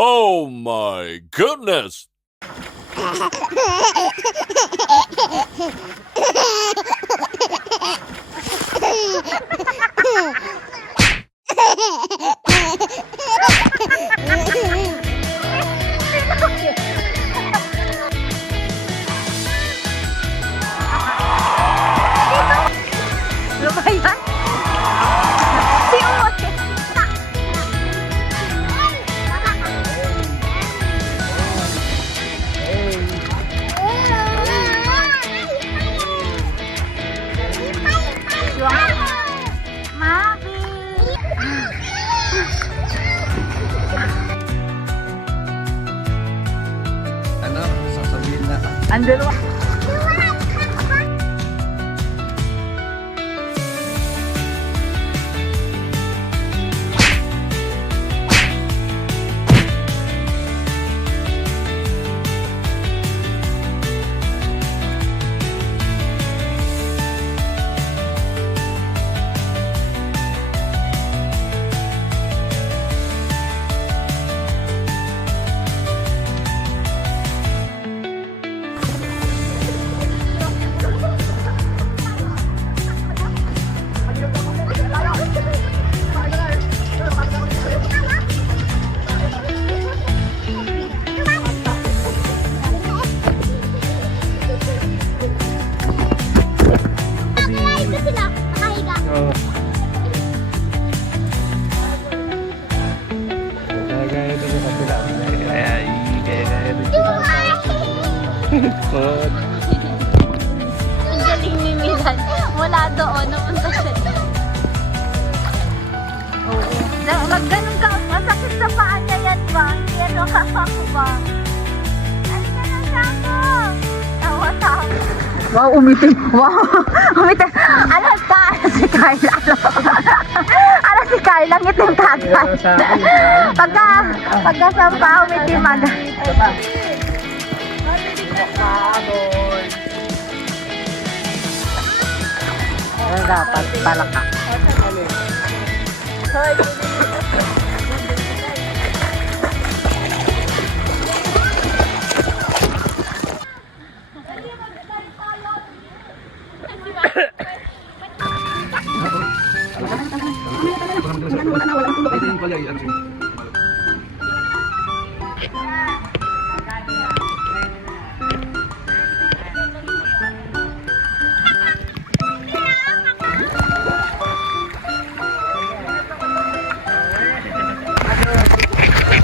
Oh my goodness! Ano ba yan? Si Uwe! Mami! Ano? Sasabihin na. Andun mo. Gaya ito sa kabila. Gaya ito Kot. Ang galing ni Milan. Mula doon, namunta siya dito. Oo. Magganon ka, masakit sa paa niya yan ba? Hindi yan nakapako ba? Halika na sa ako! Tawa-tawa. Wow, umitim. Wow, umitim. Ano ka? Si Carla. Ano si Carla? Ngitim kagad. Pagkasampa, umitim agad. Ano dapat? Palaka.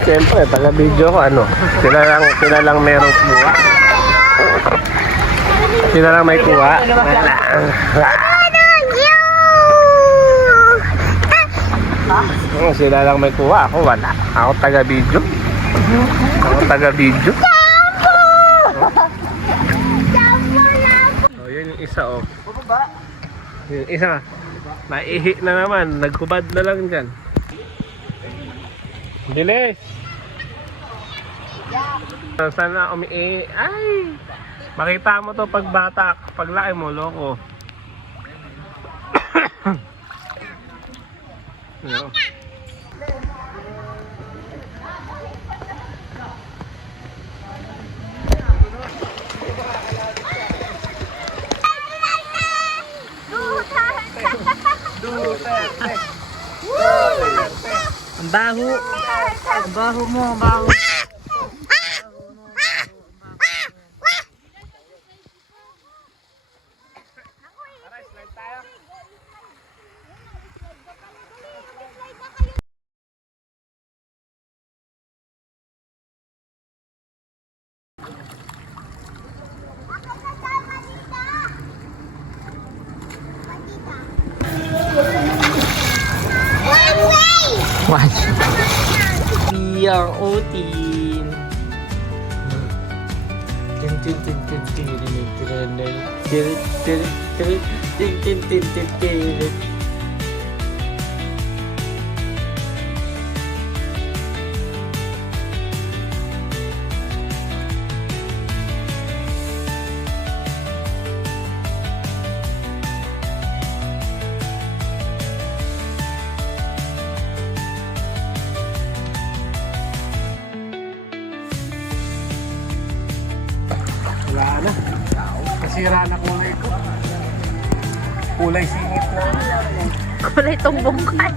Siyempre, taga-video ko ano. Sila lang merong kuha. Sila lang may kuha. Sila lang may kuha. Ako wala. Ako taga-video. Oh, yun yung isa oh. Yung isa. Maihi na naman. Naghubad na lang dyan. Bilis! Sana ay! Makita mo to pag bata, pag laki mo, loko. Ano? Ang baho. Ang baho mo, ang baho. Watch. Yang utin. Tin tin tin tin tin tin tin tin tin tin. Wala na. Nasira na kulay ko. Kulay singit na. Kulay tumbong ka.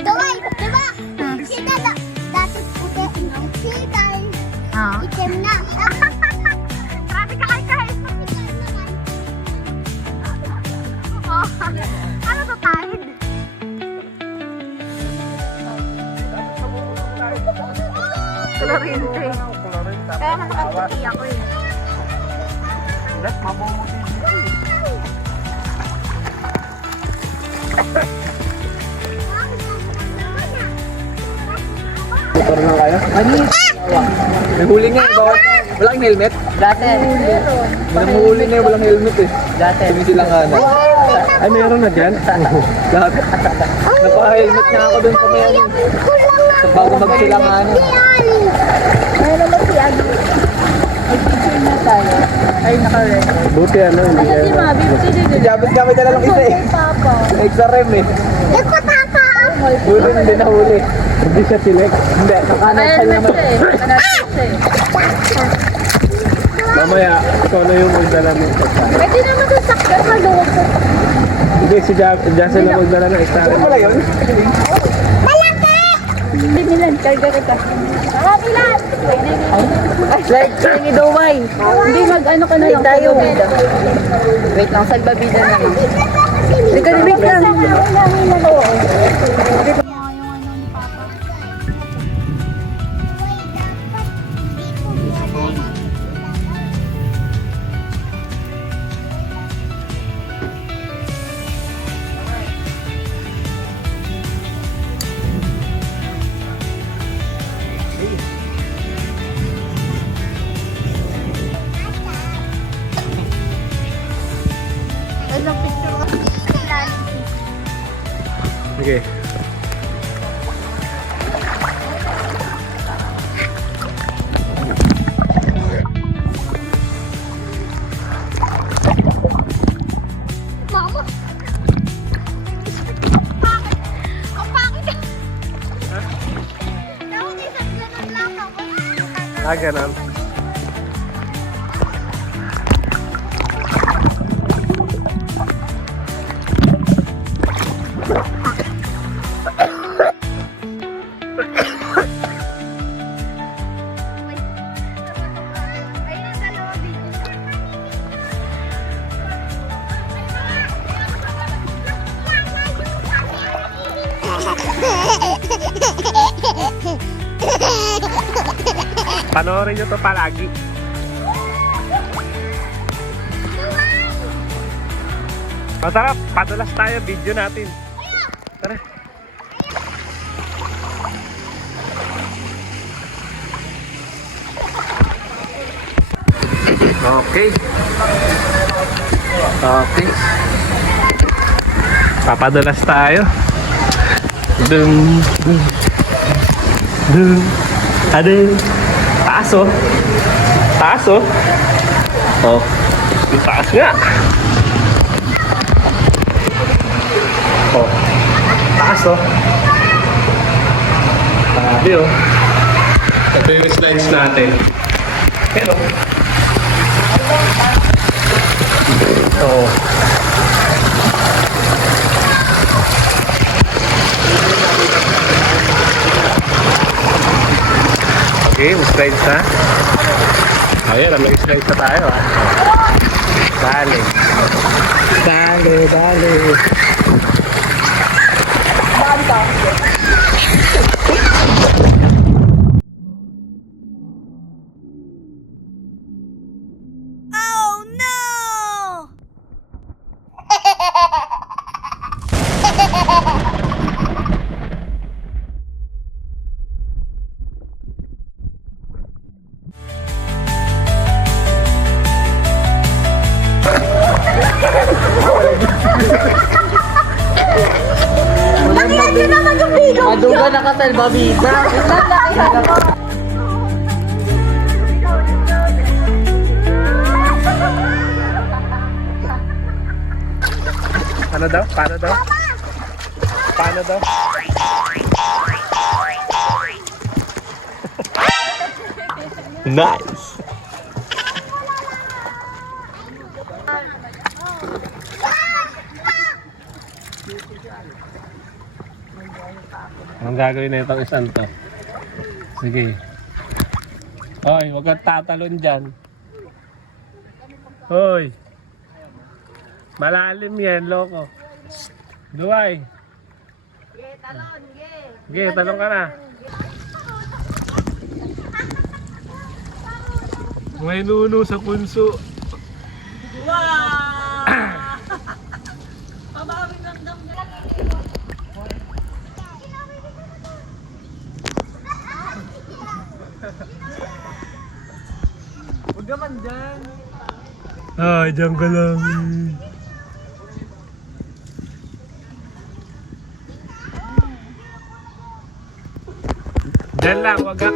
Tuloy, diba? Kita dati puti, kita Ah. itim na. Grabe ka kay. Oh. Ano to tahid? Kolorinte. Kaya nga nakaputi ako eh. Let's mabuti. Motor lang kayo? May huli nga eh, bawat walang helmet? Dati. Walang huli na walang helmet eh. Dati. Sumisilangan. Ay, meron na dyan? Lahat. Napa-helmet nga ako dun sa may ano. Sa bago magsilangan. Meron ba si Agi? Mag-picture na tayo. Ay, naka-record. Buti ano, hindi Kasi si Mabi, buti din. Jabot kami dala lang isa eh. Papa. Extra rem eh. Buti hindi nahuli. Hindi siya select. Hindi, nakanansal naman. siya eh. Naka-helmet siya eh. Mamaya, ikaw na yung magdala mo. Pwede naman doon sakyan sa loob. Hindi, si Jason na magdala ng extra rem. Wala yun? Hindi Milan, karga kita. Milan! Like, ni Domay. Hindi mag-ano ka na lang. Tayo. Wait lang, salbabida na lang. Wait lang. Ilang picture ka? Sige. Mama! Ang pangit! Dapat isang ganun lang ako. Ganun. Ayun ang dalawa dito. Panoorin nyo to palagi. O tara, padulas tayo, video natin. Tara. Okay. Okay. Papadulas tayo. Dum. Dum. Dum. Adel. Taas oh. Taas oh. Oh. Yung taas nga. Oh. Taas oh. Grabe oh. Ito yung slides natin. Pero oh. Okay, slides na. Ayan, mag-slides na tayo ah. Dali. Dali, dali. Bakit yun naman yung video? Maduga na ka salbabida. Ano daw? Paano daw? Paano daw? Nice! ang gagawin na itong isang to. Sige. Hoy, huwag kang tatalon dyan. Hoy. Malalim yan, loko. Duway. Sige, talon ka na. May nuno sa punso. Huwag naman dyan. Ay, dyan ka lang. Dyan lang, wag ka.